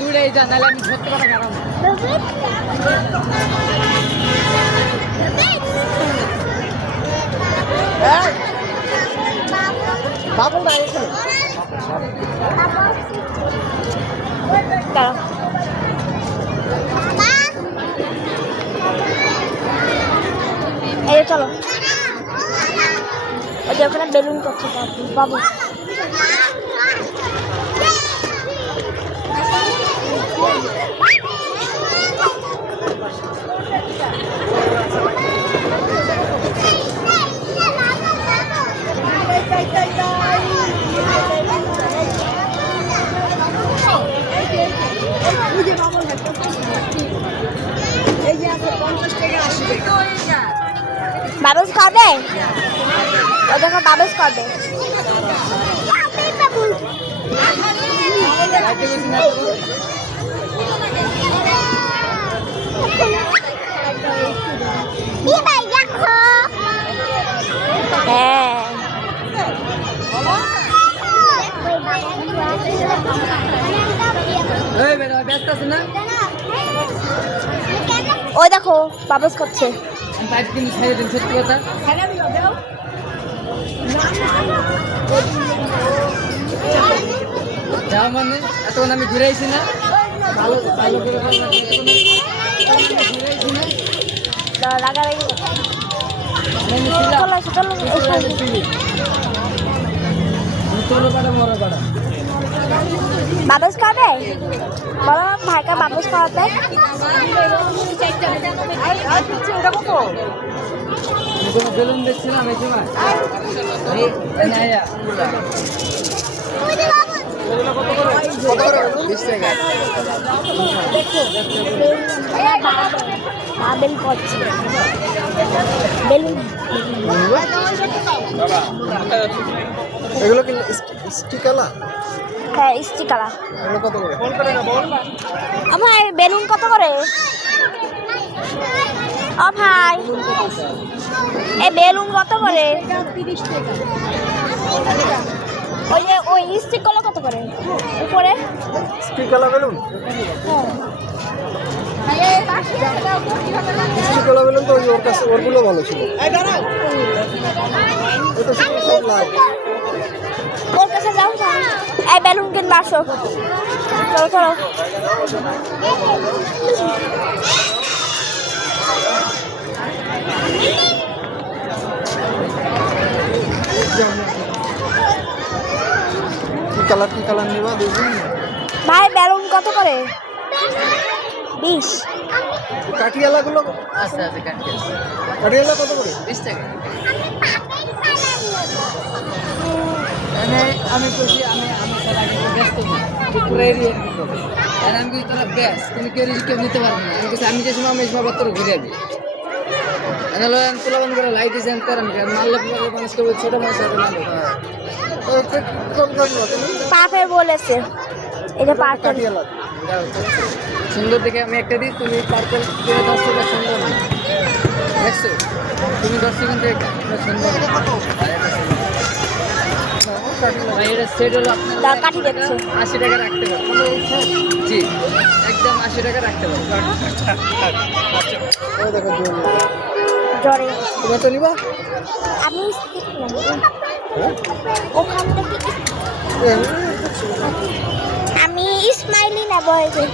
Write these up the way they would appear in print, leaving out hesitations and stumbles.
দূরে যা, নাহলে আমি ধরতে পারা গেলাম। এই চলো, ওই যে ওখানে বেলুন করছে বাবু। বাবুস খাবে, ও দেখো বাবুস খাবে। ওই দেখো বাবুস করছে। সত্যি কথা যাও মানে এতক্ষণ আমি ঘুরেছি না, ভালো ভালো করে বাবুস খাবে, বলো ভাইকা বাবুস খাওয়াতে। বেলুন দেখছিলাম এই সময় বেলুন করছে, বেলুন এগুলো কি স্টিকালা? হ্যাঁ স্টিকালা। এগুলো কত করে? ভাই বেলুন কত করে? ও ভাই এই বেলুন কত করে? 30 টাকা। ওই যে ওই স্টিকগুলো কত করে উপরে? স্টিকালা বেলুন? হ্যাঁ স্টিকালা বেলুন তো ওর কাছে ওরগুলো ভালো ছিল। এটা সব লাভ। ওর কাছে যাও, এই বেলুন কিনবা আসো, চলো চলো। কি কালার নিবা দেখুন ভাই বেলুন কত করে? 20। কাঠিয়ালাগুলো আচ্ছা আচ্ছা কাঠিয়ালা কত করে? 20 টাকা। মানে আমি বলছি আমি ব্যস্ত আর আমি তোরা ব্যস্ত তুমি কেউ নিতে পারবো না। আমি যে সময় আমি সব তোর ঘুরে যাবি তোলাবান করে লাইট ডিজাইন করেন মারলে মানুষ করবে ছোট মানুষ পাপে বলেছে এটা পার্পল সুন্দর দেখে আমি একটা দিই, তুমি পার্পল কিনে 10 টাকা সুন্দর না দেখছো তুমি 10 সেকেন্ড থেকে সুন্দর ভাই এটা সেট হলো আপনার কাঠি দেখছো 80 টাকা রাখতে পারবো। জি একদম 80 টাকা রাখতে পারবো। জ্বরে তুমি তো নিবা? আমি ওখান থেকে আমি স্মাইলি নেব। এই যে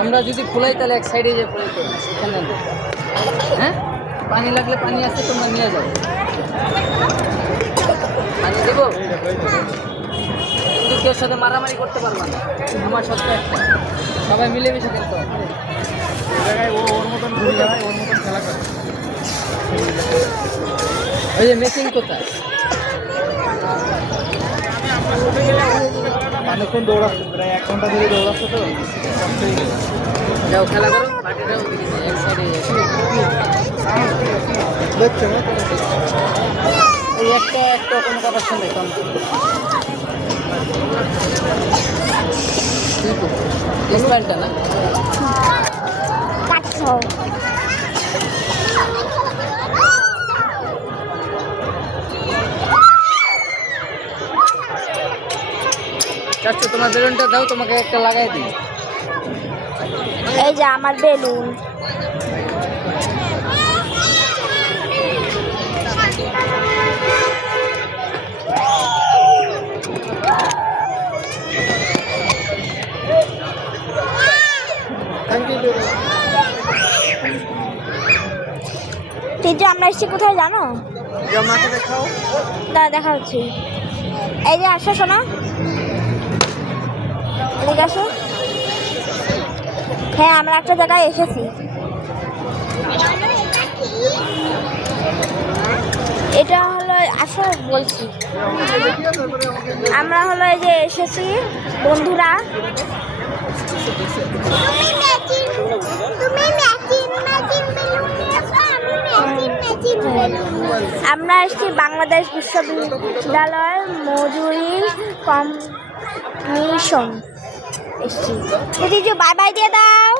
আমরা যদি খোলাই তাহলে এক সাইডে যে সেখানে হ্যাঁ পানি লাগলে পানি আছে তোমরা নিয়ে যাও, পানি দেবো কিন্তু কেউ সাথে মারামারি করতে পারবো না। আমার সাথে একটা সবাই মিলেমিশে খেলতে হবে। ওই যে মেশিন কোথায় অনেকক্ষণ দৌড়াচ্ছে, প্রায় 1 ঘন্টা ধরে দৌড়াচ্ছে তো। যাও খেলা করো, বাকিটাও এক সাইডে দেখছো না? একটা কোনো কথা শুনে কম স্প্যান্ডটা না কাটছো চাচ্ছ তোমার বেলুনটা দাও, তোমাকে একটা লাগাই দিই। এই যে আমার বেলুন। Thank you. তিনটে আমরা এসেছি কোথায় জানো? মাকে দেখাও। দেখা হচ্ছে এই যে আসো শোনো, এদিকে আসো। হ্যাঁ আমরা একটা জায়গায় এসেছি। এটা হলো আসো বলছি, আমরা হলো এই যে এসেছি বন্ধুরা। আমরা এসেছি বাংলাদেশ বিশ্ববিদ্যালয়ের মজুরি কমিশন এসেছি। দিদি যে বাই বাই দিয়ে দাও।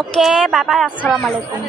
ওকে বাই বাই, আসসালামু আলাইকুম।